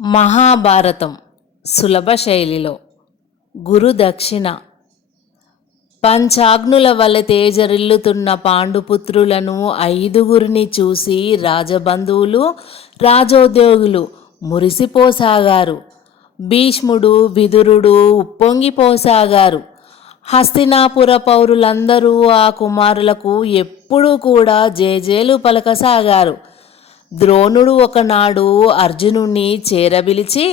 మహాభారతం సులభ శైలిలో. గురు దక్షిణ. పంచాగ్నుల వలె తేజరిల్లుతున్న పాండుపుత్రులను ఐదుగురిని చూసి రాజబంధువులు రాజోద్యోగులు మురిసిపోసాగారు. భీష్ముడు విదురుడు ఉప్పొంగిపోసాగారు. హస్తినాపుర పౌరులందరూ ఆ కుమారులకు ఎప్పుడూ కూడా జేజేలు పలకసాగారు. ద్రోణుడు ఒకనాడు అర్జునుణ్ణి చేరబిలిచి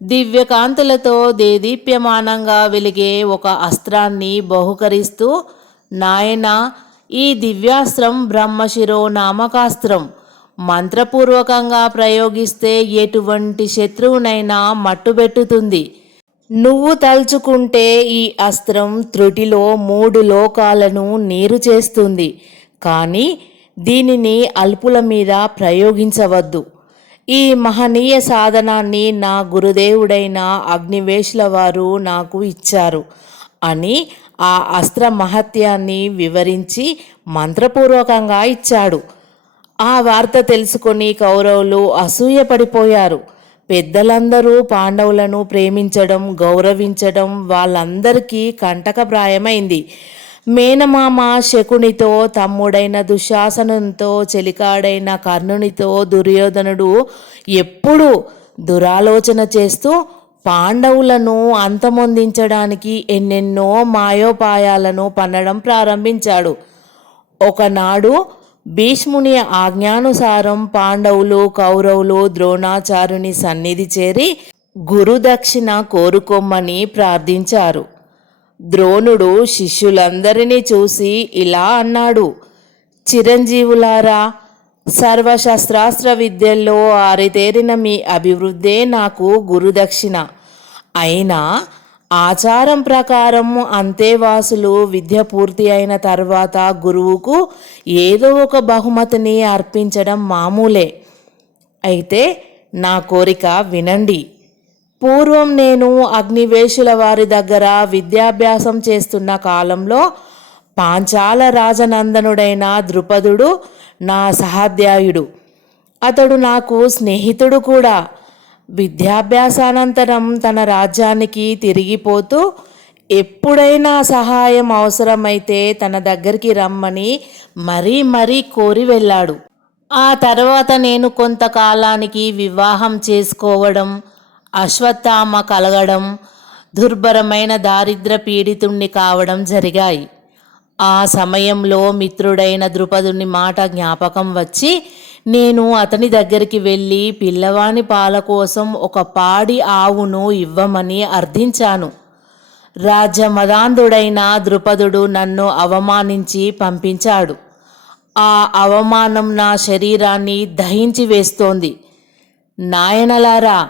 దివ్యకాంతులతో దేదీప్యమానంగా వెలిగే ఒక అస్త్రాన్ని బహుకరిస్తూ నాయనా ఈ దివ్యాస్త్రం బ్రహ్మశిరో నామకాస్త్రం మంత్రపూర్వకంగా ప్రయోగిస్తే ఎటువంటి శత్రువునైనా మట్టుబెట్టుతుంది నువ్వు తలుచుకుంటే ఈ అస్త్రం త్రుటిలో మూడు లోకాలను నీరు చేస్తుంది. కానీ దీనిని అల్పుల మీద ప్రయోగించవద్దు. ఈ మహనీయ సాధనాన్ని నా గురుదేవుడైన అగ్నివేశుల వారు నాకు ఇచ్చారు అని ఆ అస్త్ర మహత్యాన్ని వివరించి మంత్రపూర్వకంగా ఇచ్చాడు. ఆ వార్త తెలుసుకొని కౌరవులు అసూయపడిపోయారు పెద్దలందరూ పాండవులను ప్రేమించడం గౌరవించడం వాళ్ళందరికీ కంటకప్రాయమైంది. మేనమామ శకునితో తమ్ముడైన దుశ్శాసనంతో చెలికాడైన కర్ణునితో దుర్యోధనుడు ఎప్పుడూ దురాలోచన చేస్తూ పాండవులను అంతమొందించడానికి ఎన్నెన్నో మాయోపాయాలను పన్నడం ప్రారంభించాడు. ఒకనాడు భీష్ముని ఆజ్ఞానుసారం పాండవులు కౌరవులు ద్రోణాచార్యుని సన్నిధి చేరి గురుదక్షిణ కోరుకోమని ప్రార్థించారు. ద్రోణుడు శిష్యులందరినీ చూసి ఇలా అన్నాడు. చిరంజీవులారా సర్వశస్త్రాస్త్ర విద్యల్లో ఆరితేరిన మీ అభివృద్ధే నాకు గురుదక్షిణ. అయినా ఆచారం ప్రకారం అంతేవాసులు విద్య పూర్తి అయిన తర్వాత గురువుకు ఏదో ఒక బహుమతిని అర్పించడం మామూలే. అయితే నా కోరిక వినండి. పూర్వం నేను అగ్నివేశుల వారి దగ్గర విద్యాభ్యాసం చేస్తున్న కాలంలో పాంచాల రాజనందనుడైన ద్రుపదుడు నా సహాధ్యాయుడు. అతడు నాకు స్నేహితుడు కూడా. విద్యాభ్యాసానంతరం తన రాజ్యానికి తిరిగిపోతూ ఎప్పుడైనా సహాయం అవసరమైతే తన దగ్గరికి రమ్మని మరీ మరీ కోరి వెళ్ళాడు. ఆ తర్వాత నేను కొంతకాలానికి వివాహం చేసుకోవడం అశ్వత్థామ కలగడం దుర్భరమైన దారిద్ర పీడితుణ్ణి కావడం జరిగాయి. ఆ సమయంలో మిత్రుడైన ద్రుపదుని మాట జ్ఞాపకం వచ్చి నేను అతని దగ్గరికి వెళ్ళి పిల్లవాని పాల కోసం ఒక పాడి ఆవును ఇవ్వమని అర్థించాను. రాజ్యమదాంధుడైన ద్రుపదుడు నన్ను అవమానించి పంపించాడు. ఆ అవమానం నా శరీరాన్ని దహించి వేస్తోంది. నాయనలారా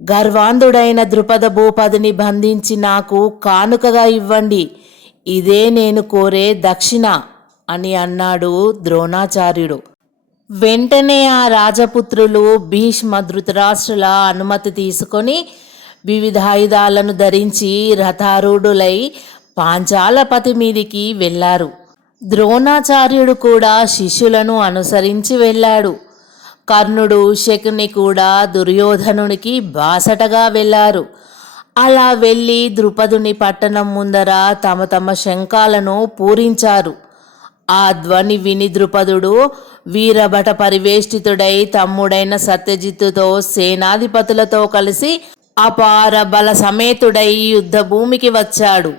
గర్వాంధుడైన ద్రుపద భూపదిని బంధించి నాకు కానుకగా ఇవ్వండి. ఇదే నేను కోరే దక్షిణ అని అన్నాడు ద్రోణాచార్యుడు. వెంటనే ఆ రాజపుత్రులు భీష్మ ధృతరాష్ట్రుల అనుమతి తీసుకొని వివిధ ఆయుధాలను ధరించి రథారూఢులై పాంచాలపతి మీదికి వెళ్ళారు. ద్రోణాచార్యుడు కూడా శిష్యులను అనుసరించి వెళ్ళాడు. కర్ణుడు శకుని కూడా దుర్యోధనునికి బాసటగా వెళ్ళారు. అలా వెళ్ళి ద్రుపదుని పట్టణం ముందర తమ తమ శంఖాలను పూరించారు. ఆ ధ్వని విని ద్రుపదుడు వీరభట పరివేష్టితుడై తమ్ముడైన సత్యజిత్తుతో సేనాధిపతులతో కలిసి అపార బల సమేతుడై యుద్ధ భూమికి వచ్చాడు.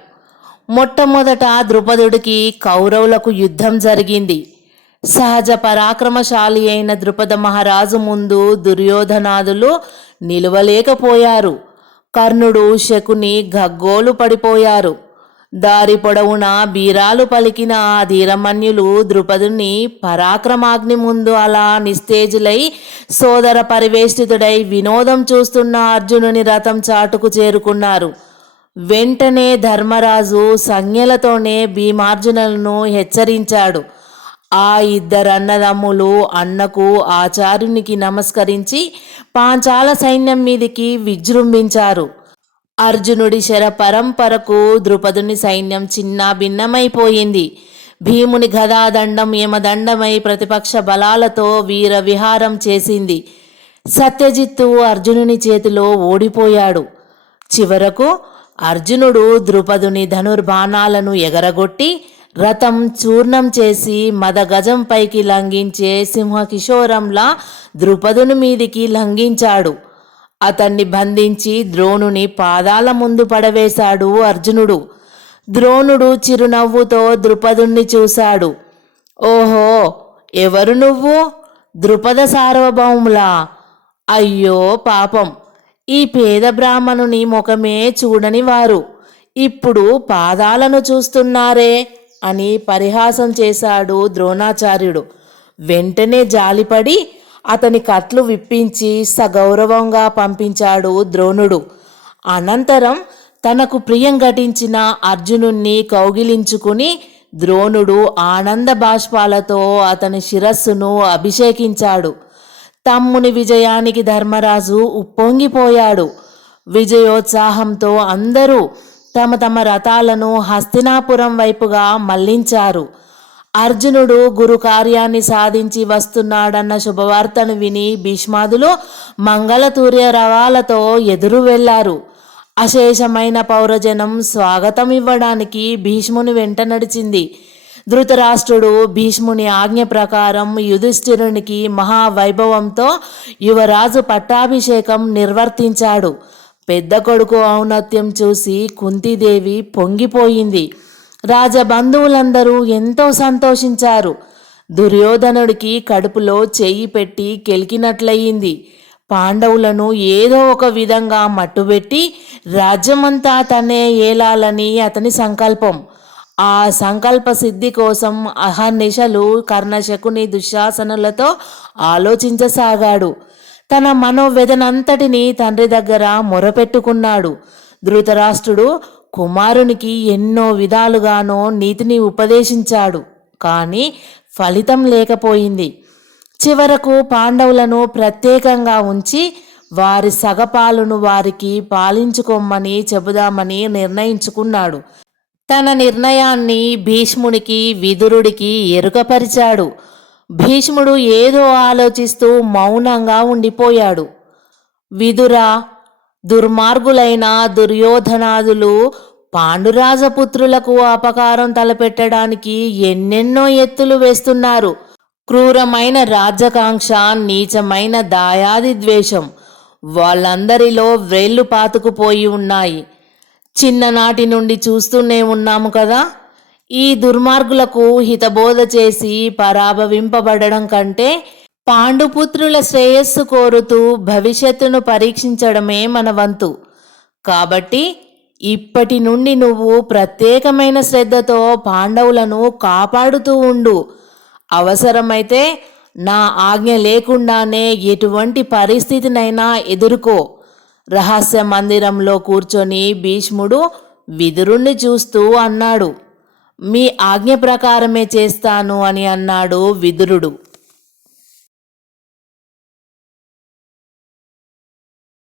మొట్టమొదట ద్రుపదుడికి కౌరవులకు యుద్ధం జరిగింది. సహజ పరాక్రమశాలి అయిన ద్రుపద మహారాజు ముందు దుర్యోధనాదులు నిలవలేకపోయారు. కర్ణుడు శకుని గగ్గోలు పడిపోయారు. దారి పొడవునా బీరాలు పలికిన ఆ ధీరమన్యులు ద్రుపదుని పరాక్రమాగ్ని ముందు అలా నిస్తేజులై సోదర పరివేష్టితుడై వినోదం చూస్తున్న అర్జునుని రథం చాటుకు చేరుకున్నారు. వెంటనే ధర్మరాజు సంజ్ఞలతోనే భీమార్జునులను హెచ్చరించాడు. ఆ ఇద్దరు అన్నదమ్ములు అన్నకు ఆచార్యునికి నమస్కరించి పాంచాల సైన్యం మీదికి విజృంభించారు. అర్జునుడి శర పరంపరకు ద్రుపదుని సైన్యం చిన్న భిన్నమైపోయింది. భీముని గదాదండం యమదండమై ప్రతిపక్ష బలాలతో వీర విహారం చేసింది. సత్యజిత్తు అర్జునుని చేతిలో ఓడిపోయాడు. చివరకు అర్జునుడు ద్రుపదుని ధనుర్బాణాలను ఎగరగొట్టి రథం చూర్ణం చేసి మదగజం పైకి లంఘించే సింహకిశోరంలా ద్రుపదుని మీదికి లంఘించాడు. అతన్ని బంధించి ద్రోణుని పాదాల ముందు పడవేశాడు అర్జునుడు. ద్రోణుడు చిరునవ్వుతో ద్రుపదుణ్ణి చూశాడు. ఓహో ఎవరు నువ్వు? ద్రుపద సార్వభౌములా? అయ్యో పాపం. ఈ పేద బ్రాహ్మణుని ముఖమే చూడని వారు. ఇప్పుడు పాదాలను చూస్తున్నారే. అని పరిహాసం చేశాడు ద్రోణాచార్యుడు. వెంటనే జాలిపడి అతని కట్లు విప్పించి సగౌరవంగా పంపించాడు ద్రోణుడు. అనంతరం తనకు ప్రియం ఘటించిన అర్జునుణ్ణి కౌగిలించుకుని ద్రోణుడు ఆనంద బాష్పాలతో అతని శిరస్సును అభిషేకించాడు. తమ్ముని విజయానికి ధర్మరాజు ఉప్పొంగిపోయాడు. విజయోత్సాహంతో అందరూ తమ తమ రథాలను హస్తినాపురం వైపుగా మళ్ళించారు. అర్జునుడు గురు కార్యాన్ని సాధించి వస్తున్నాడన్న శుభవార్తను విని భీష్మాదులు మంగళతూర్య రవాలతో ఎదురు వెళ్ళారు. అశేషమైన పౌరజనం స్వాగతం ఇవ్వడానికి భీష్ముని వెంట నడిచింది. ధృతరాష్ట్రుడు భీష్ముని ఆజ్ఞ ప్రకారం యుధిష్ఠిరునికి మహావైభవంతో యువరాజు పట్టాభిషేకం నిర్వర్తించాడు. పెద్ద కొడుకు ఔన్నత్యం చూసి కుంతీదేవి పొంగిపోయింది. రాజబంధువులందరూ ఎంతో సంతోషించారు. దుర్యోధనుడికి కడుపులో చెయ్యి పెట్టి కెలికినట్లయింది. పాండవులను ఏదో ఒక విధంగా మట్టుబెట్టి రాజ్యమంతా తనే ఏలాలని అతని సంకల్పం. ఆ సంకల్ప సిద్ధి కోసం అహర్నిశలు కర్ణశకుని దుశ్శాసనులతో ఆలోచించసాగాడు. తన మనోవేదనంతటిని తండ్రి దగ్గర మొరపెట్టుకున్నాడు. ధృతరాష్ట్రుడు కుమారునికి ఎన్నో విధాలుగానో నీతిని ఉపదేశించాడు. కానీ ఫలితం లేకపోయింది. చివరకు పాండవులను ప్రత్యేకంగా ఉంచి వారి సగపాలును వారికి పాలించుకోమని చెబుదామని నిర్ణయించుకున్నాడు. తన నిర్ణయాన్ని భీష్మునికి విదురుడికి ఎరుకపరిచాడు. భీష్ముడు ఏదో ఆలోచిస్తూ మౌనంగా ఉండిపోయాడు. విదుర దుర్మార్గులైన దుర్యోధనాదులు పాండురాజపుత్రులకు అపకారం తలపెట్టడానికి ఎన్నెన్నో ఎత్తులు వేస్తున్నారు. క్రూరమైన రాజకాంక్ష నీచమైన దాయాది ద్వేషం వాళ్ళందరిలో వ్రేళ్ళు పాతుకుపోయి ఉన్నాయి. చిన్ననాటి నుండి చూస్తూనే ఉన్నాము కదా? ఈ దుర్మార్గులకు హితబోధ చేసి పరాభవింపబడడం కంటే పాండుపుత్రుల శ్రేయస్సు కోరుతూ భవిష్యత్తును పరీక్షించడమే మన వంతు. కాబట్టి ఇప్పటి నుండి నువ్వు ప్రత్యేకమైన శ్రద్ధతో పాండవులను కాపాడుతూ ఉండు. అవసరమైతే నా ఆజ్ఞ లేకుండానే ఎటువంటి పరిస్థితినైనా ఎదుర్కో. రహస్య మందిరంలో కూర్చొని భీష్ముడు విదురుణ్ణి చూస్తూ అన్నాడు. మీ ఆజ్ఞ ప్రకారమే చేస్తాను అని అన్నాడు విదురుడు.